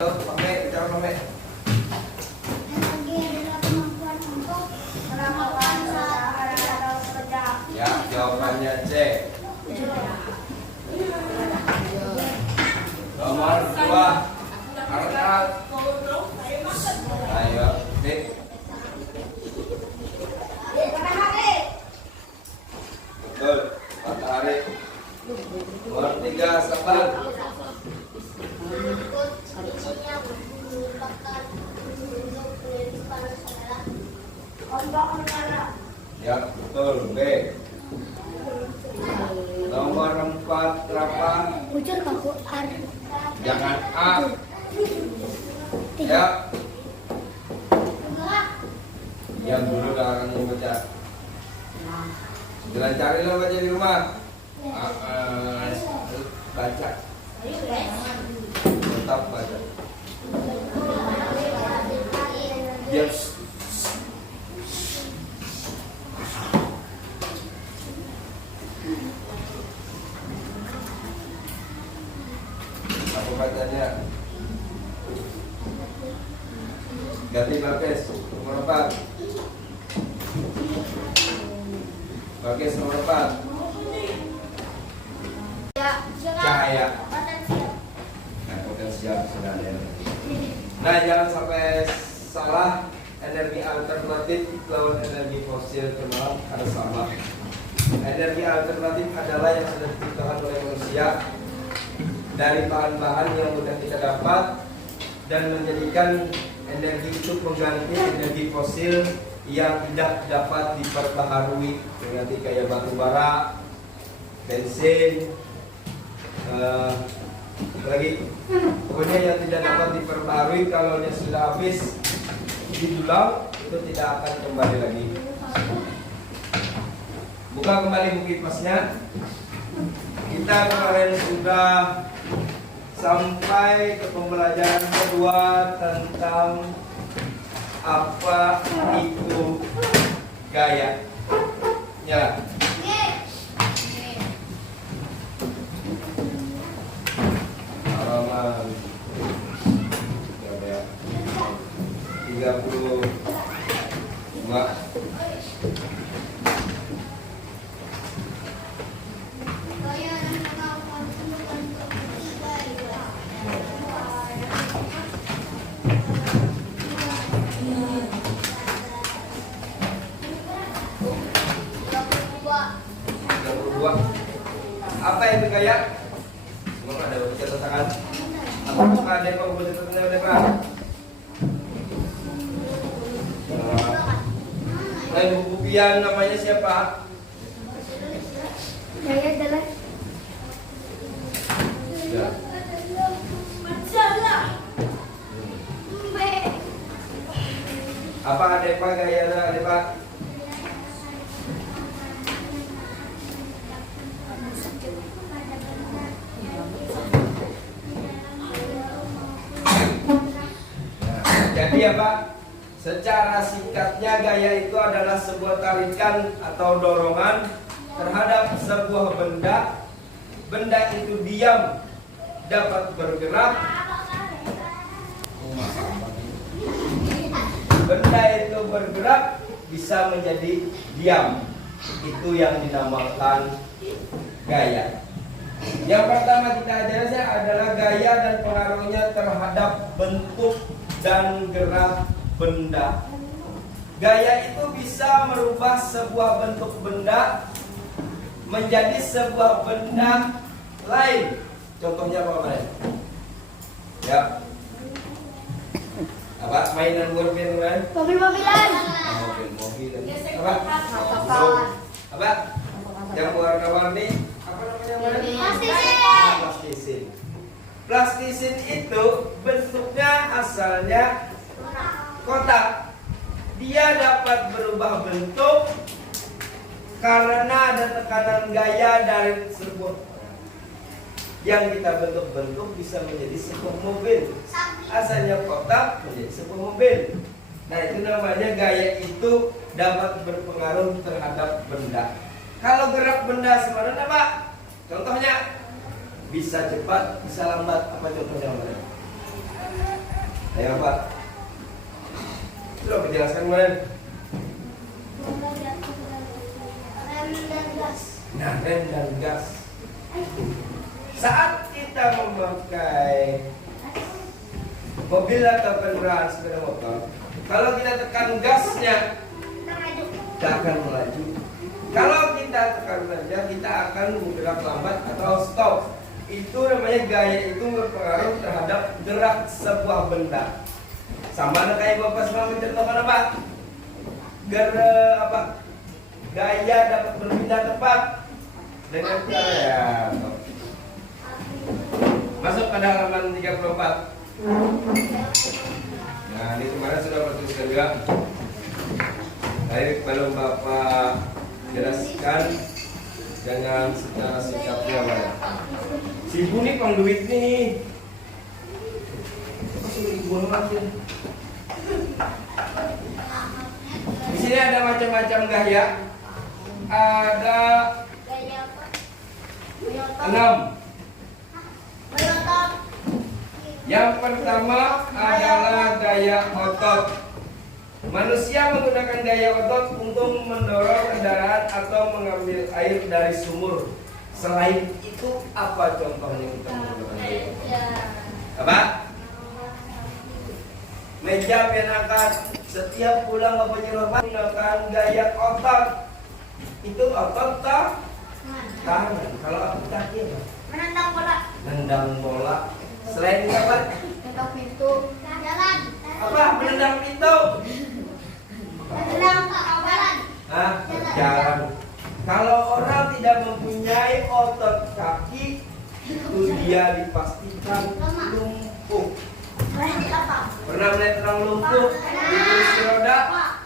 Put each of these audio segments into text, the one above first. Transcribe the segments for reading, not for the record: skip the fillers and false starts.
Pakai, bicara pakai. Energi adalah kemampuan untuk melakukan hal atau kerja. Ya, jawabannya C. Nomor 2. Arnald. Ayo, Dik. Betul, matahari. Nomor 3, Saban. Ya, betul, B. Nomor 4, Rapa. Bujur kaku ar. Jangan A. Ya. Diam dulu jangan membaca. Jangan cari lo baca di rumah. Baca. Tetap baca. Yes. Apa bacanya? Ganti Bagas, nomor 4. Bagas nomor 4. Cahaya. Nah, potensial sudah ada. Nah, jangan sampai salah. Energi alternatif lawan energi fosil termalam harus sama. Energi alternatif adalah yang sudah diciptakan oleh manusia dari bahan-bahan yang mudah kita dapat dan menjadikan energi itu pengganti energi fosil yang tidak dapat diperbaharui, seperti kayak batu bara, bensin, lagi pokoknya yang tidak dapat diperbaharui. Kalau dia sudah habis didulang itu tidak akan kembali lagi. Buka kembali buku kipasnya. Kita kemarin sudah sampai ke pembelajaran kedua tentang apa itu gaya. Ya. Halaman 32. Apa itu gaya? Semua ada baca tangan. Apa bukan ada yang baca tangan? Lain buku pian namanya siapa? Gaya adalah Ya. Apa ada pak gaya ada pak? Jadi apa? Secara singkatnya gaya itu adalah sebuah tarikan atau dorongan terhadap sebuah benda. Benda itu diam, dapat bergerak. Benda itu bergerak bisa menjadi diam. Itu yang dinamakan gaya. Yang pertama kita ajarkan adalah gaya dan pengaruhnya terhadap bentuk dan gerak benda. Gaya itu bisa merubah sebuah bentuk benda menjadi sebuah benda lain. Contohnya apa kemarin? Ya. Apa? Mainan mobil kan? mobil-mobilan. Mobil. Apa? Apa? Yang warna-warni? Apa namanya? Plastisin. Plastisin itu bentuknya asalnya kotak. Dia dapat berubah bentuk karena ada tekanan gaya dari sebuah yang kita bentuk-bentuk bisa menjadi sebuah mobil. Asalnya kotak menjadi sebuah mobil. Nah, itu namanya gaya itu dapat berpengaruh terhadap benda. Kalau gerak benda sebenarnya Pak, contohnya bisa cepat, bisa lambat. Apa contohnya Pak? Ayo Pak. Coba penjelaskan kemarin. Rem dan gas. Nah, rem dan gas. Saat kita memakai mobil atau kendaraan sepeda motor, kalau kita tekan gasnya, kita akan melaju. Kalau kita tekan saja, kita akan bergerak lambat atau stop. Itu namanya gaya itu berpengaruh terhadap gerak sebuah benda. Sama kayak Bapak selalu mencontohkan apa? Gaya dapat berpindah tempat dengan cara masuk pada halaman 34. Nah, ini kemarin sudah bertuliskan juga. Baik, belum Bapak jelaskan dengan secara singkatnya Pak. Si ibu nih duit nih. Masih ribuan lagi. Di sini ada macam-macam gaya. Ada Gaya apa? 6. Yang pertama adalah gaya otot. Manusia menggunakan gaya otot untuk mendorong kendaraan atau mengambil air dari sumur. Selain itu, apa contohnya kita menggunakan gaya otot? Apa? Meja pian angkat. Setiap pulang bapaknya bapak menggunakan gaya otot. Itu otot tangan. Kalau aku kaki apa? Menendang bola. Nendang bola. Selain itu apa? Ketok pintu. Jalan. Apa? Menendang pintu. Menendang jalan. Hah? Jalan. Kalau orang tidak mempunyai otot kaki, itu dia dipastikan lumpuh. Pernah melihat orang lumpuh di kursi roda?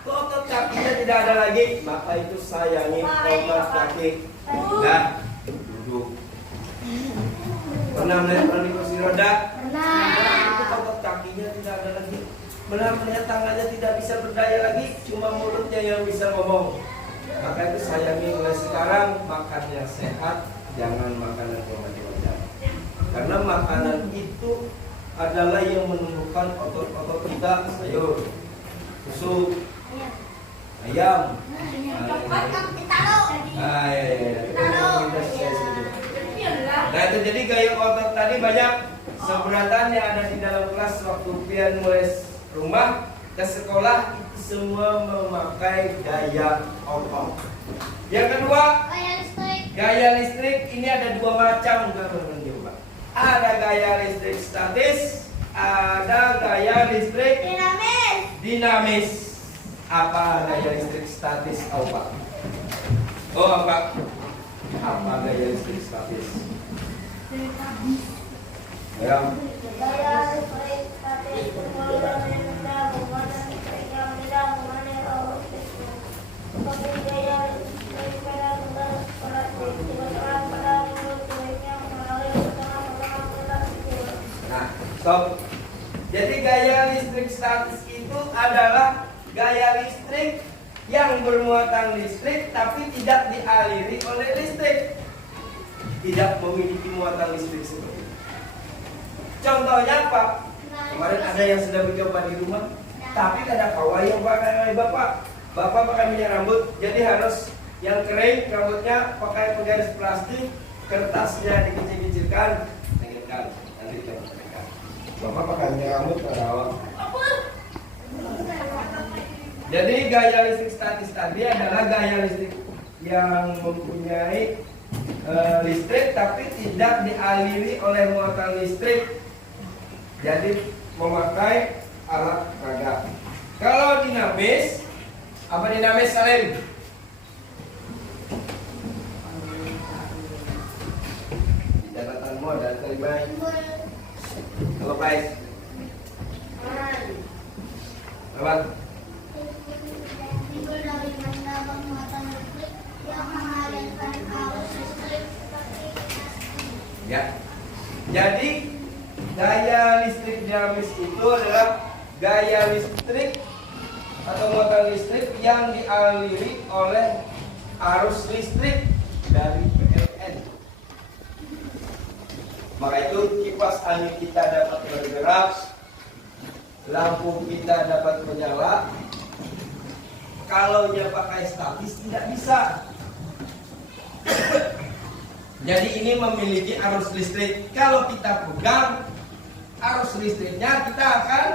Otot kakinya tidak ada lagi, maka itu sayangi otot kaki. Dan duduk. Pernah melihat orang di kursi roda? Itu otot kakinya tidak ada lagi. Pernah melihat tangannya tidak bisa berdaya lagi, cuma mulutnya yang bisa ngomong. Maka itu sayangi mulai sekarang, makannya sehat, jangan makanan macam-macam. Karena makanan itu adalah yang menumbuhkan otot-otot kita, sayur, susu, ayam. Nah itu jadi gaya otot tadi banyak seberatan yang ada di dalam kelas waktu pian mulai rumah ke sekolah itu semua memakai gaya otot. Yang kedua, gaya listrik ini ada dua macam teman-teman. Ada gaya listrik statis, ada gaya listrik dinamis. Apa gaya listrik statis? Apa? Oh, apa? Apa gaya listrik statis? Ya. Gaya listrik statis bermula dari benda bermuatan listrik yang tidak mengaliri arus listrik. Seperti gaya listrik pada benda plastik, kebetulan pada mulut listriknya mengaliri setengah-setengah benda listrik. Nah, stop. Jadi gaya listrik statis itu adalah gaya listrik yang bermuatan listrik tapi tidak dialiri oleh listrik. Tidak memiliki muatan listrik seperti itu. Contohnya apa? Kemarin ada yang sudah mencoba di rumah, tapi ada kawan yang pakai bapak. Bapak pakai minyak rambut, jadi harus yang kering rambutnya pakai penggaris plastik, kertasnya dikecil-kecilkan, tinggalkan, nanti dicoba. Bapak pakai minyak rambut pada Jadi gaya listrik statis tadi adalah gaya listrik yang mempunyai listrik tapi tidak dialiri oleh muatan listrik. Jadi memakai alat peraga. Kalau dinamis, apa dinamis Salim? Di catatanmu ada terima. Kalau baik. Apa? Timbul dari benda bermuatan listrik yang mengalirkan arus listrik seperti Ya. Jadi gaya listrik dinamis itu adalah gaya listrik atau muatan listrik yang dialiri oleh arus listrik dari PLN. Maka itu kipas angin kita dapat bergerak, lampu kita dapat menyala. Kalau dia pakai statis tidak bisa. Jadi ini memiliki arus listrik. Kalau kita pegang arus listriknya kita akan.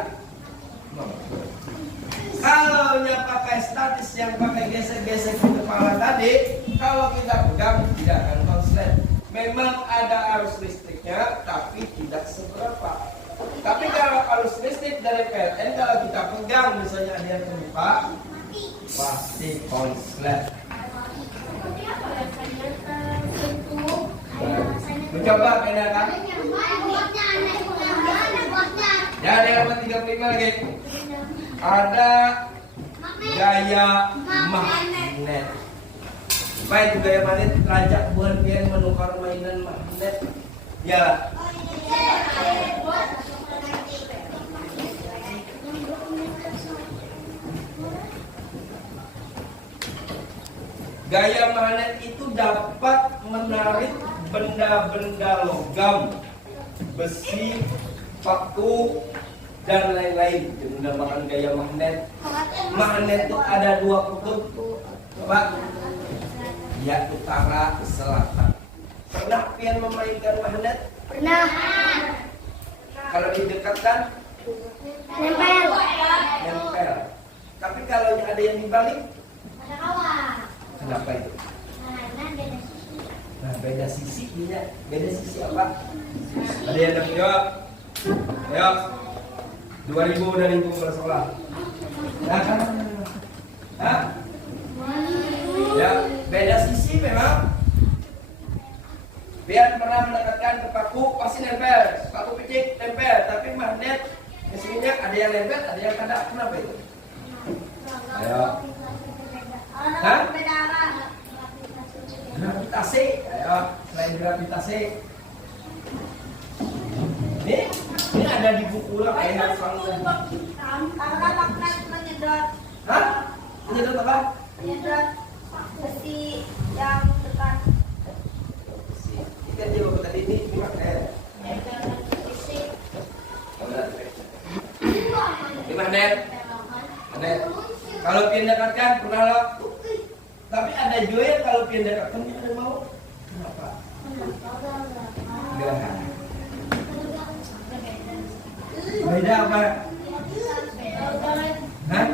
Kalau dia pakai statis yang pakai gesek-gesek di kepala tadi, kalau kita pegang tidak akan konslet. Memang ada arus listriknya, tapi tidak seberapa. Tapi kalau arus listrik dari PLN, kalau kita pegang misalnya ada yang terlupa, pasti konslet. Mencoba bedakan. Ya, ada yang 35 lagi. Ada gaya magnet. Baik itu gaya magnet, rancak buat pian menukar mainan magnet. Ya. Gaya magnet itu dapat menarik benda-benda logam, besi, paku, dan lain-lain. Itu dinamakan gaya magnet. Magnet itu ada dua kutub, Pak. Ya, utara, selatan. Pernah pian memainkan magnet? Pernah. Kalau didekatkan, Nempel. nempel. Tapi kalau ada yang dibalik, Ada kawan. kenapa itu? Karena beda sisi. Nah, beda sisi, beda sisi apa? Ada yang dapat jawab? Ayo. 2000 dari ibu sekolah. Hah? Ya, beda sisi memang. Biar pernah mendekatkan ke paku pasti nempel, paku picik nempel, tapi magnet mesinnya ada yang nempel, ada yang tidak. Kenapa itu? Ayo. Hah? Beda arah. Gravitasi. Ayo, selain gravitasi. Ini ada di buku lah kayak Karena magnet menyedot. Hah? Menyedot apa? Menyedot besi yang dekat. Kita jawab tadi ini magnet. Fisik. Ini magnet. Magnet. Kalau pindahkan pernah lah. Tapi ada juga yang kalau pindahkan dia ada mau. Kenapa? Enggak. Beda apa? Hah?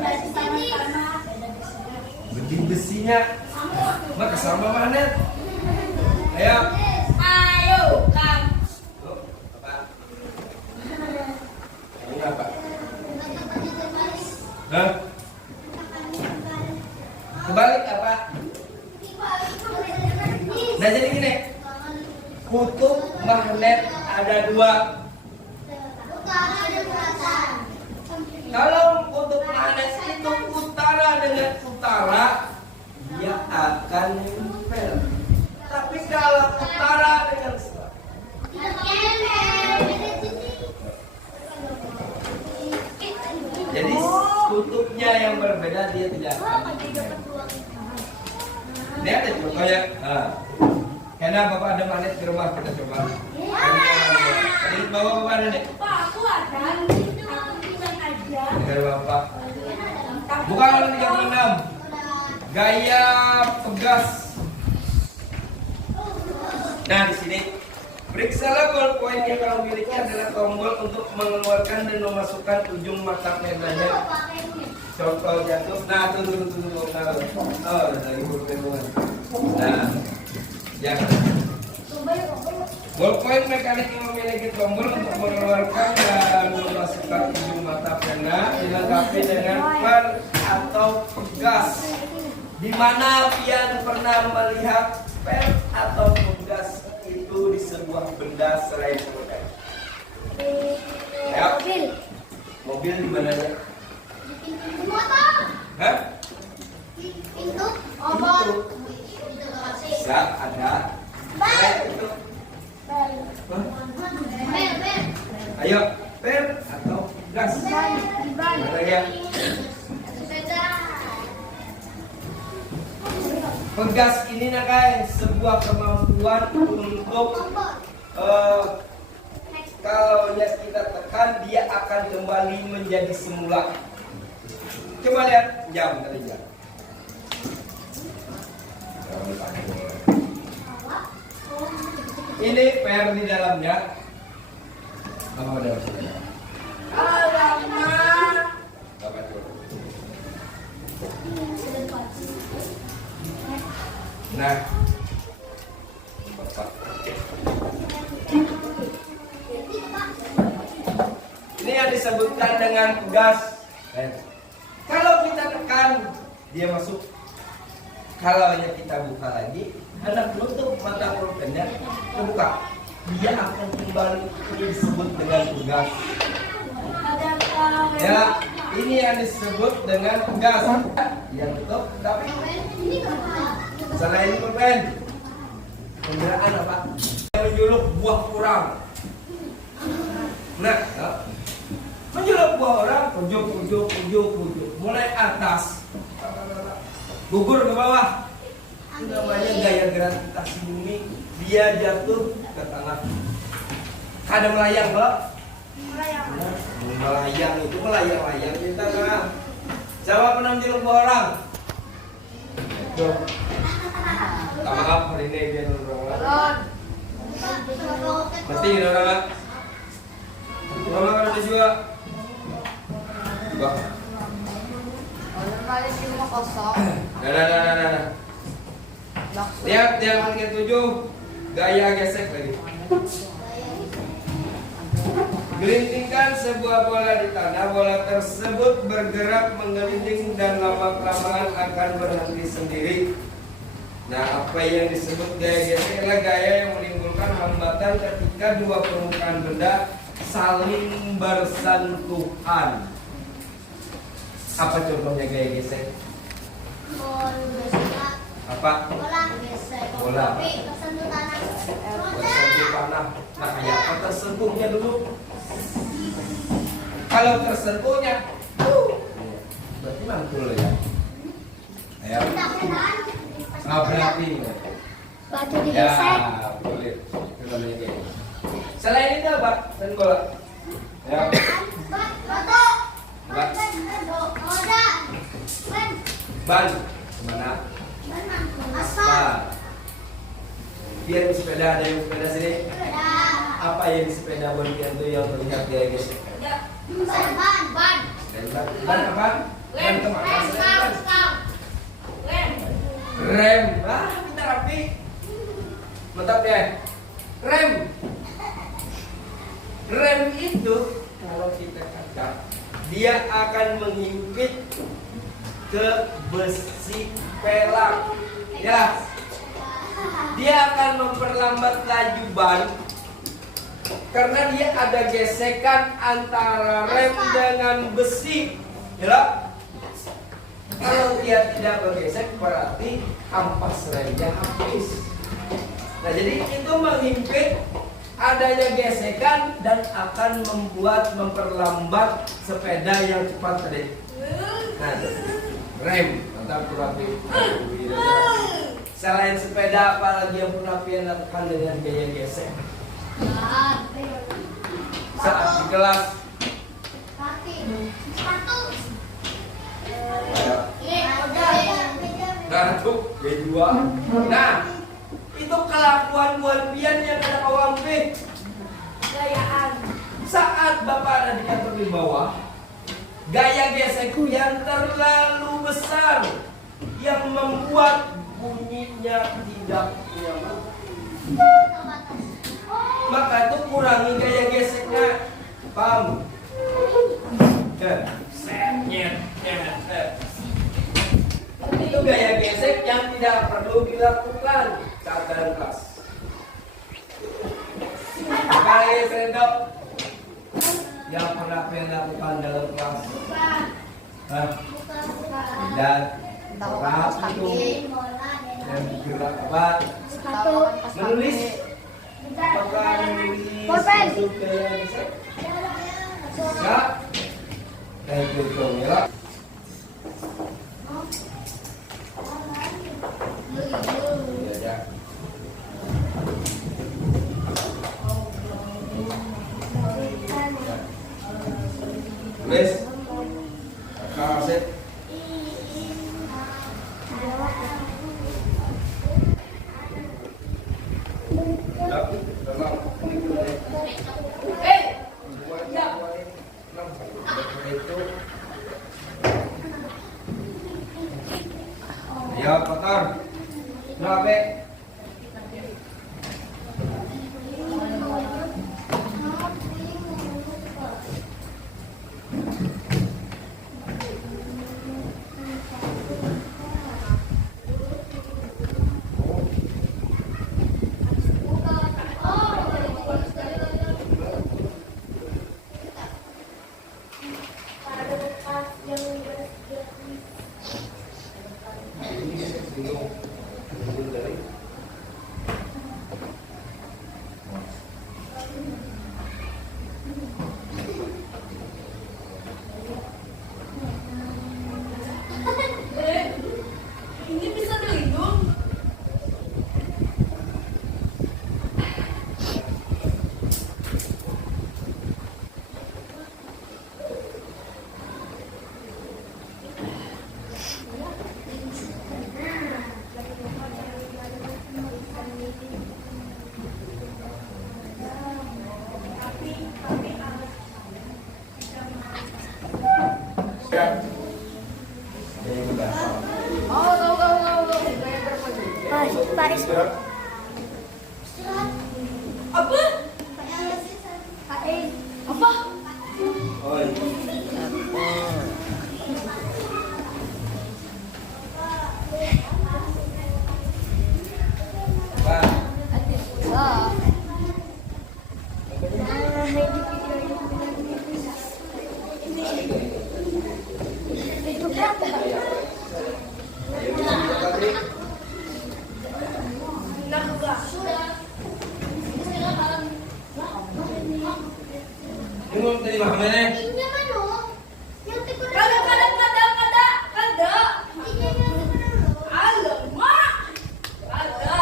Besinya. Maka sama magnet. Ayo. Ayo, Kang. Loh, apa? Ini apa? Hah? Kebalik apa? Nah jadi gini, kutub magnet ada dua. Kalau kutub magnet itu utara dengan utara, dia akan nempel. Tapi kalau utara dengan selatan, jadi kutubnya yang berbeda dia tidak akan nempel. Ini ada contohnya. Karena bapak ada magnet di rumah, kita coba. Tadi bawa bapak ada nih. Pak, aku ada. Aku bilang aja. Dari bapak. Bukan halaman 36. Gaya pegas. Nah di sini periksalah ballpoint yang kamu miliki adalah tombol untuk mengeluarkan dan memasukkan ujung mata merahnya. Contoh jatuh. Nah tunggu. Oh dari ballpoint. Nah jangan. Ballpoint mekanik yang memiliki tombol untuk mengeluarkan dan memasukkan ujung mata pena dilengkapi dengan pen atau pegas. Di mana pian pernah melihat pen atau pegas itu di sebuah benda selain pulpen? Ya. Mobil di mana ya? Motor. Hah? Pintu. Obor. Bisa ada. Itu. Hah? Bel. Ayo, pen atau gas? Mana ya? Pegas ini guys sebuah kemampuan untuk kalau kita tekan, dia akan kembali menjadi semula. Coba lihat jam tadi jam. Ini per di dalamnya. Apa ada maksudnya? Bapak coba. Nah, Bapak. Ini yang disebutkan dengan gas. Kalau kita tekan, dia masuk. Kalau hanya kita buka lagi, hendak menutup mata propennya, terbuka, dia akan kembali. Ini disebut dengan gas. Ya, ini yang disebut dengan gas. Yang tutup, tapi selain pulpen, kendaraan apa? Menjuluk buah kurang. Nah, menjuluk buah orang, ujung, mulai atas, gugur ke bawah. Itu namanya gaya gravitasi bumi. Dia jatuh ke tanah. Ada melayang, Pak? Melayang itu melayang kita kan. Siapa pernah menjuluk buah orang? Itu. Maaf hari ini dia orang. Mesti kita orang. Mama kan ada juga. Coba. Nah. Lihat yang ke-7, gaya gesek lagi. Gelintingkan sebuah bola di tanah. Bola tersebut bergerak menggelinding dan lama-kelamaan akan berhenti sendiri. Nah, apa yang disebut gaya gesek adalah gaya yang menimbulkan hambatan ketika dua permukaan benda saling bersentuhan. Apa contohnya gaya gesek? Apa? Bola. Tersentuh tanah. Nah, kayak apa tersentuhnya dulu? Kalau tersentuhnya, berarti mantul ya. Ayo. Berarti. Batu digesek. Ya, boleh. Selain itu apa? Dan bola. Ya. Ban. Mana? Aspal. Dia di sepeda, ada yang sepeda sini. Apa yang di sepeda bagian itu yang terlihat dia gesek? Ban apa? Ban kemana? Rem. Kita rapi. Mantap ya. Rem itu kalau kita angkat, dia akan menghimpit ke besi pelak. Ya. Dia akan memperlambat laju ban karena dia ada gesekan antara rem dengan besi. Ya. Kalau dia tidak bergesek berarti ampas remnya habis. Nah, jadi itu menghimpit adanya gesekan dan akan memperlambat sepeda yang cepat tadi. Nah, rem, mantap terapi. Selain sepeda, apalagi yang pernah lakukan dengan gaya gesek? Saat di kelas. Ngantuk, B2. Nah, itu kelakuan buat pian yang ada kawampe. Gayaan. Saat Bapak ada di kantor di bawah, gaya gesekku yang terlalu besar yang membuat bunyinya tidak nyaman. Maka itu kurangi gaya geseknya. Paham? Itu gaya gesek yang tidak perlu dilakukan saat dalam kelas. Kali sendok yang pernah dilakukan dalam kelas. Dan apa itu? Dan gerak apa? Menulis. Apakah menulis itu gaya gesek? Enggak. Dan itu ya. Wes. Kasih. Ya, kotor. Berapa? Ini bisa dilindung. Oh, tahu. Gaya berapa sih? Pak Isma. Apa? Apa? Nah, itu berapa? Minum tadi makamnya. Ini mana? Yang tiga. Kada. Alamak. Ada.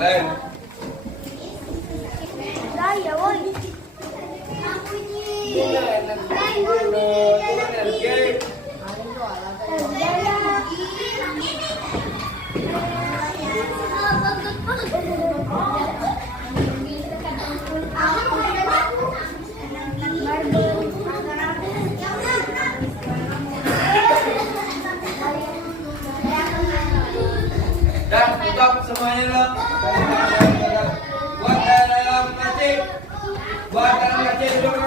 Lain. Saya, woi. Aku ini. Dan tutup semuanya lo. Buat dalam kaci. Buat dalam kaci duduk.